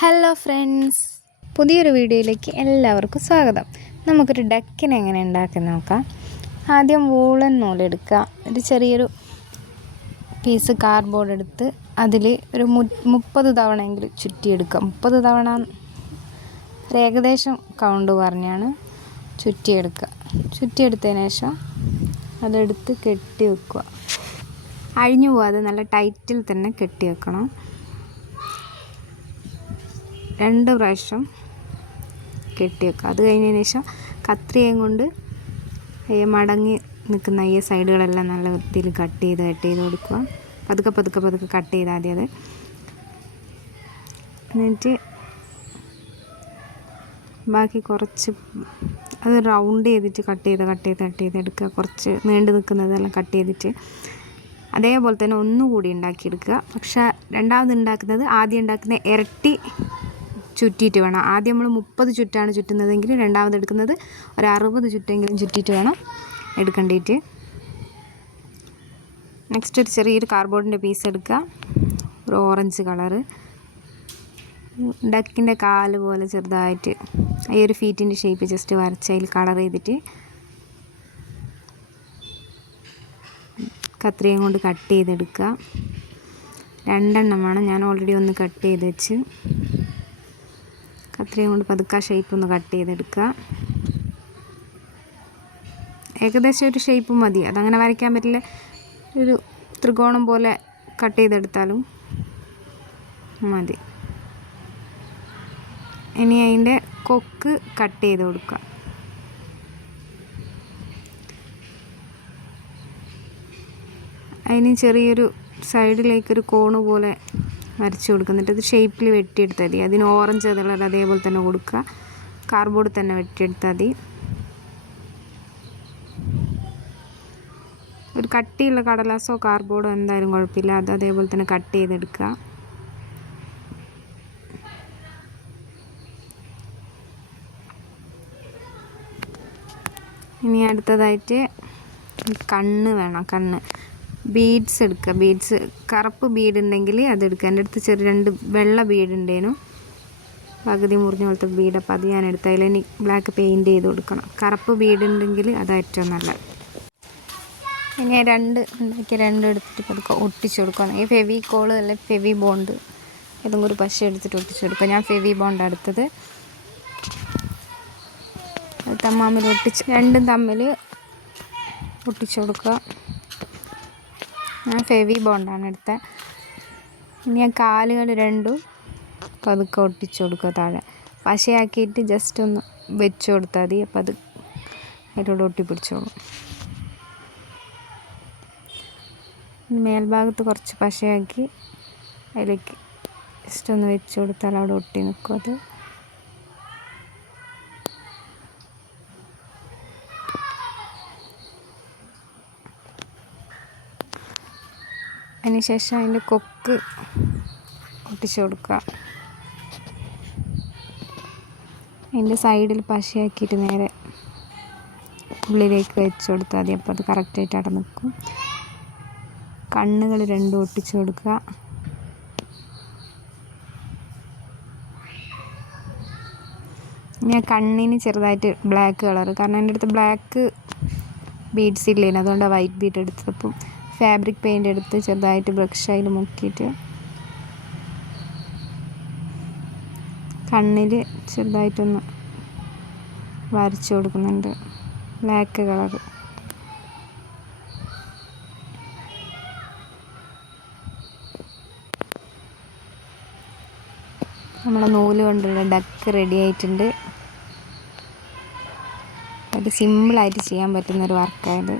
Hello friends പുതിയൊരു വീഡിയോയിലേക്ക് എല്ലാവർക്കും സ്വാഗതം. നമുക്കൊരു ഡക്കിനെ എങ്ങനെ ഉണ്ടാക്കി നോക്കാം. ആദ്യം വൂളൻ നൂലെടുക്കുക ഒരു ചെറിയൊരു പീസ് കാർഡ്ബോർഡ് എടുത്ത് അതിൽ ഒരു മു മുപ്പത് തവണയെങ്കിലും ചുറ്റിയെടുക്കുക മുപ്പത് തവണ ഏകദേശം കൗണ്ട് പറഞ്ഞാണ് ചുറ്റിയെടുക്കുക. ചുറ്റിയെടുത്തതിന് ശേഷം അതെടുത്ത് കെട്ടി വെക്കുക. അഴിഞ്ഞു പോകാതെ നല്ല ടൈറ്റിൽ തന്നെ കെട്ടി വെക്കണം. രണ്ട് പ്രാവശ്യം കെട്ടിവെക്കുക. അത് കഴിഞ്ഞതിന് ശേഷം കത്രികയും കൊണ്ട് മടങ്ങി നിൽക്കുന്ന ഈ സൈഡുകളെല്ലാം നല്ല വൃത്തിയിൽ കട്ട് ചെയ്ത് കട്ട് ചെയ്ത് കൊടുക്കുക. പതുക്കെ പതുക്കെ പതുക്കെ കട്ട് ചെയ്താൽ മതി അത്. എന്നിട്ട് ബാക്കി കുറച്ച് അത് റൗണ്ട് ചെയ്തിട്ട് കട്ട് ചെയ്ത് കട്ട് ചെയ്ത് കട്ട് ചെയ്ത് എടുക്കുക. കുറച്ച് നീണ്ടു നിൽക്കുന്നതെല്ലാം കട്ട് ചെയ്തിട്ട് അതേപോലെ തന്നെ ഒന്നുകൂടി ഉണ്ടാക്കിയെടുക്കുക. പക്ഷേ രണ്ടാമത് ഉണ്ടാക്കുന്നത് ആദ്യം ഉണ്ടാക്കുന്ന ഇരട്ടി ചുറ്റിയിട്ട് വേണം. ആദ്യം നമ്മൾ മുപ്പത് ചുറ്റാണ് ചുറ്റുന്നതെങ്കിൽ രണ്ടാമത് എടുക്കുന്നത് ഒരു അറുപത് ചുറ്റെങ്കിലും ചുറ്റിയിട്ട് വേണം എടുക്കേണ്ടിയിട്ട്. നെക്സ്റ്റ് ഒരു ചെറിയൊരു കാർബോർഡിന്റെ പീസ് എടുക്കുക. ഒരു ഓറഞ്ച് കളറ് ഡക്കിന്റെ കാൽ പോലെ ചെറുതായിട്ട് ഈ ഒരു ഫീറ്റിന്റെ ഷേപ്പ് ജസ്റ്റ് വരച്ച് അതിൽ കളർ ചെയ്തിട്ട് കത്രിയും കൊണ്ട് കട്ട് ചെയ്തെടുക്കുക. രണ്ടെണ്ണം വേണം. ഞാൻ ഓൾറെഡി ഒന്ന് കട്ട് ചെയ്ത് വെച്ച്. കത്രിക കൊണ്ട് പതുക്കെ ഷേപ്പ് ഒന്ന് കട്ട് ചെയ്തെടുക്കുക. ഏകദേശം ഒരു ഷേപ്പ് മതി. അതങ്ങനെ വരയ്ക്കാൻ പറ്റില്ല. ഒരു ത്രികോണം പോലെ കട്ട് ചെയ്തെടുത്താലും മതി. ഇനി അതിന്റെ കൊക്ക് കട്ട് ചെയ്ത് കൊടുക്കുക. അതിന് ചെറിയൊരു സൈഡിലേക്കൊരു കോണ് പോലെ വരച്ച് കൊടുക്കുക. എന്നിട്ട് അത് ഷേപ്പിൽ വെട്ടിയെടുത്താൽ മതി. അതിന് ഓറഞ്ച് കളർ അതേപോലെ തന്നെ കൊടുക്കുക. കാർഡ്ബോർഡ് തന്നെ വെട്ടിയെടുത്താൽ മതി. ഒരു കട്ടിയുള്ള കടലാസോ കാർഡ്ബോർഡോ എന്തായാലും കുഴപ്പമില്ല. അത് അതേപോലെ തന്നെ കട്ട് ചെയ്തെടുക്കുക. ഇനി അടുത്തതായിട്ട് കണ്ണ് വേണം. കണ്ണ്. ബീഡ്സ് എടുക്കുക. ബീഡ്സ് കറുപ്പ് ബീഡ് ഉണ്ടെങ്കിൽ അതെടുക്കുക എന്റെ അടുത്ത് ചെറിയ രണ്ട് വെള്ള ബീഡ് ഉണ്ടേനു. പകുതി മുറിഞ്ഞ പോലത്തെ ബീഡ്. അപ്പോൾ അത് ഞാൻ എടുത്ത് ഇനി ബ്ലാക്ക് പെയിന്റ് ചെയ്ത് കൊടുക്കണം. കറുപ്പ് ബീഡ് ഉണ്ടെങ്കിൽ അതാണ് ഏറ്റവും നല്ലത്. ഇനി രണ്ട് ഉണ്ടാക്കി രണ്ട് എടുത്തിട്ട് കൊടുക്കുക. ഒട്ടിച്ച് കൊടുക്കുക. ഈ ഫെവി കോൾ അല്ലെ? ഫെവി ബോണ്ട് ഏതെങ്കിലും ഒരു പശ എടുത്തിട്ട് ഒട്ടിച്ച് കൊടുക്കുക. ഞാൻ ഫെവി ബോണ്ട് എടുത്തത്. തമ്മാമിൽ ഒട്ടിച്ച് രണ്ടും തമ്മിൽ ഒട്ടിച്ചു കൊടുക്കുക. ഞാൻ ഫെവി ബോണ്ടാണ് എടുത്തത് ഇനി ആ കാലുകൾ രണ്ടും പതുക്കെ ഒട്ടിച്ചു കൊടുക്കുക താഴെ. പശയാക്കിയിട്ട് ജസ്റ്റ് ഒന്ന് വെച്ച് കൊടുത്താൽ മതി. അപ്പോൾ അത് അതിലൂടെ ഒട്ടിപ്പിടിച്ചോളും. മേൽഭാഗത്ത് കുറച്ച് പശയാക്കി അതിലേക്ക് ജസ്റ്റ് ഒന്ന് വെച്ച് കൊടുത്താൽ അവിടെ ഒട്ടി നിൽക്കും അത്. അതിനുശേഷം അതിന്റെ കൊക്ക് ഒട്ടിച്ച് കൊടുക്കുക. അതിന്റെ സൈഡിൽ പശയാക്കിയിട്ട് നേരെ ഉള്ളിലേക്ക് വെച്ച് കൊടുത്താൽ മതി. അപ്പോൾ അത് കറക്റ്റായിട്ട് അവിടെ നിൽക്കും. കണ്ണുകൾ രണ്ടും ഒട്ടിച്ചു കൊടുക്കുക. ഞാൻ കണ്ണിന് ചെറുതായിട്ട് ബ്ലാക്ക് കളർ കാരണം എന്റെ അടുത്ത് ബ്ലാക്ക് ബീഡ്സ് ഇല്ലേനു? അതുകൊണ്ടാണ് വൈറ്റ് ബീഡ് എടുത്തത്. അപ്പം ഫാബ്രിക് പെയിന്റ് എടുത്ത് ചെറുതായിട്ട് ബ്രഷ് അതിൽ മുക്കിയിട്ട് കണ്ണിൽ ചെറുതായിട്ടൊന്ന് വരച്ചു കൊടുക്കുന്നുണ്ട്. ബ്ലാക്ക് കളർ നമ്മുടെ നൂൽ കൊണ്ടുള്ള ഡക്ക് റെഡി ആയിട്ടുണ്ട്. അത് സിമ്പിളായിട്ട് ചെയ്യാൻ പറ്റുന്നൊരു വർക്കായത്